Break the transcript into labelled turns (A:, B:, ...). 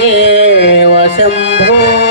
A: Deva Shambho.